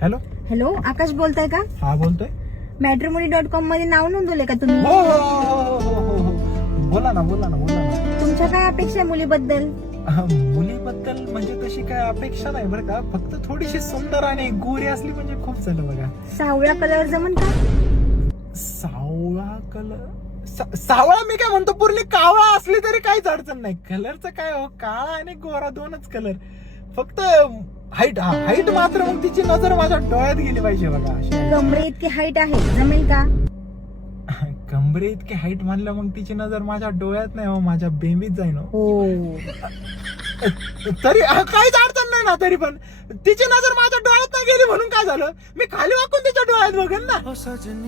Hello hello, आकाश बोलताय का? हा बोलतोय. matrimony.com मध्ये नाव नोंदवले का तुम्ही? हो हो हो हो हो हो. बोला ना. तुमच्या काय अपेक्षा आहे मुलीबद्दल? मुलीबद्दल म्हणजे तशी काय अपेक्षा नाही बरं का, फक्त थोडीशी सुंदर आणि गोरी असली म्हणजे खूप झालं बघा. सावळा कलर जमन का? सावळा कलर सावळा मी काय म्हणतो, पूर्ण कावळा असली तरी काहीच अडचण नाही. कलरचं काय हो, काळा आणि गोरा दोनच कलर. फक्त हाईट मात्र मग तिची नजर माझ्या डोळ्यात गेली पाहिजे बघा. कमरे इतकी हाईट आहे, जमेल का? कमरे इतकी हाईट म्हणलं मग तिची नजर माझ्या डोळ्यात नाही हो, माझ्या बेंबीत जाईन हो. तरी काहीच अडचण नाही ना, तरी पण तिची नजर माझ्या डोळ्यात नाही गेली म्हणून काय झालं, मी खाली वाकून तिच्या डोळ्यात बघेन ना.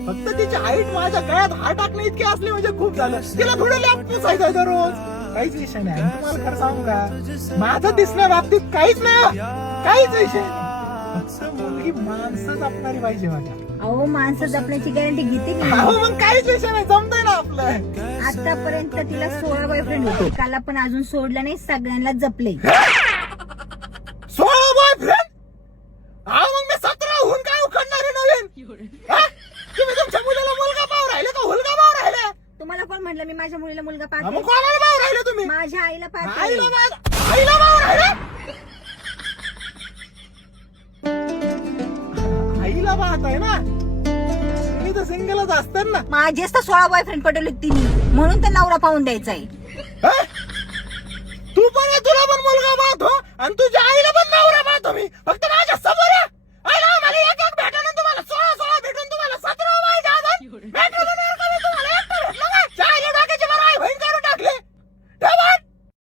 फक्त तिची हाईट माझ्या गळ्यात हात टाकणे इतकी असली म्हणजे खूप झालं. तिला थोडं लॅप पुसायचं दररोज, काहीच विषय नाही. तुम्हाला खरं सांगू का, माझं दिसण्या बाबतीत काहीच नाही, काहीच विषय नाही. फक्त मुलगी माणसं जपणारी पाहिजे माझ्या. अहो, माणसं जपण्याची गॅरंटी घेते मी. अहो मग काहीच विषय नाही, जमतंय ना आपलं. आतापर्यंत तिला 16 बॉयफ्रेंड होते, काल पण अजून सोडलं नाही, सगळ्यांना जपले. 16 बॉयफ्रेंड? हा मग मी 17 होऊन काय उखडणार आहे नवीन? तुम्ही तुमच्या मुलीला मुलगा पाहू राहिले का हुलगा पाहू राहिले? तुम्हाला कोण म्हटलं मी माझ्या मुलीला मुलगा मग पाहते? कोणाला पाहू राहिले तुम्ही? माझ्या आईला पाहते. आईला पाहू राहिले? आईला पाहताय ना, मी तर सिंगलच असतात ना. माझेच तर 16 बॉयफ्रेंड पटवले तिने, म्हणून तर नवरा पाहून द्यायचा आहे. तू पण तुला पण मुलगा पाहतो आणि तुझ्या